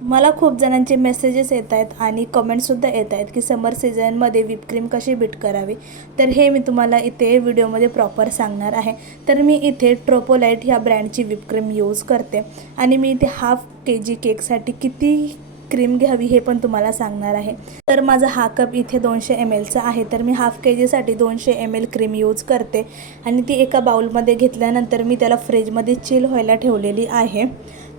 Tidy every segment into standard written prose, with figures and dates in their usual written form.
मला खूप जणांचे मेसेजेस येत आहेत आणि कमेंटसुद्धा येत आहेत की समर सीझनमध्ये व्हिप क्रीम कशी बीट करावी. तर हे मी तुम्हाला इथे व्हिडिओमध्ये प्रॉपर सांगणार आहे. तर मी इथे ट्रोपोलाइट ह्या ब्रँडची व्हिप क्रीम यूज करते आणि मी इथे हाफ kg केकसाठी किती क्रीम घ्यावी हे पण तुम्हाला सांगणार आहे. तर माझा हा कप इथे 200 ml चा आहे. तर मी हाफ kg साठी 200 ml क्रीम यूज करते आणि ती एका बाउलमध्ये घेतल्यानंतर मी त्याला फ्रीजमध्ये चिल व्हायला ठेवलेली आहे.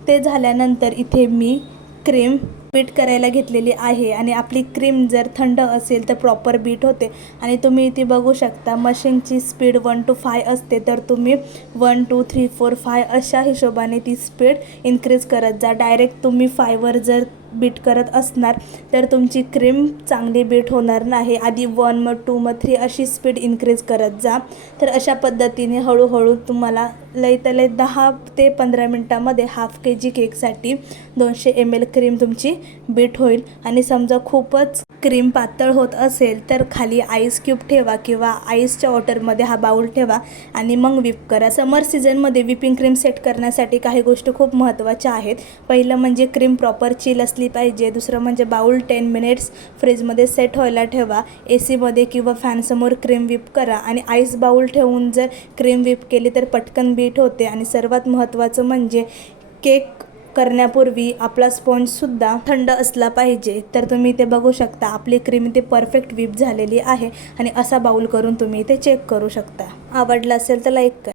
ते झाल्यानंतर इथे मी क्रीम बीट करायला घेतलेली आहे आणि आपली क्रीम जर थंड असेल तर प्रॉपर बीट होते. आणि तुम्ही इथे बघू शकता मशीनची स्पीड 1 to 5 असते, तर तुम्ही 1 2 3 4 5 अशा हिशोबाने ती स्पीड इन्क्रीज करत जा. डायरेक्ट तुम्ही 5वर जर बीट करत असणार तर तुमची क्रीम चांगली बीट होणार नाही. आधी 1 मग 2 मग 3 अशी स्पीड इन्क्रीज करत जा. तर अशा पद्धतीने हळूहळू तुम्हाला लई तर लई 10 ते 15 मिनटामध्ये हाफ kg केकसाठी 200 ml क्रीम तुमची बीट होईल. आणि समजा खूपच क्रीम पातळ होत असेल तर खाली आईस क्यूब ठेवा किंवा आईसच्या वॉटरमध्ये हा बाउल ठेवा आणि मग व्हिप करा. समर सीझनमध्ये व्हिपिंग क्रीम सेट करण्यासाठी काही गोष्टी खूप महत्त्वाच्या आहेत. पहिलं म्हणजे क्रीम प्रॉपर चिल असली पाहिजे. दुसरं म्हणजे बाउल 10 मिनिट्स फ्रीजमध्ये सेट व्हायला ठेवा. एसीमध्ये किंवा फॅनसमोर क्रीम व्हिप करा आणि आईस बाउल ठेवून जर क्रीम व्हिप केली तर पटकन बीट होते. आणि सर्वात महत्त्वाचं म्हणजे केक करण्यापूर्वी आपला स्पॉन्जसुद्धा थंड असला पाहिजे. तर तुम्ही इथे बघू शकता आपली क्रीम इथे परफेक्ट व्हिप झालेली आहे आणि असा बाउल करून तुम्ही इथे चेक करू शकता. आवडला असेल तर लाईक करा.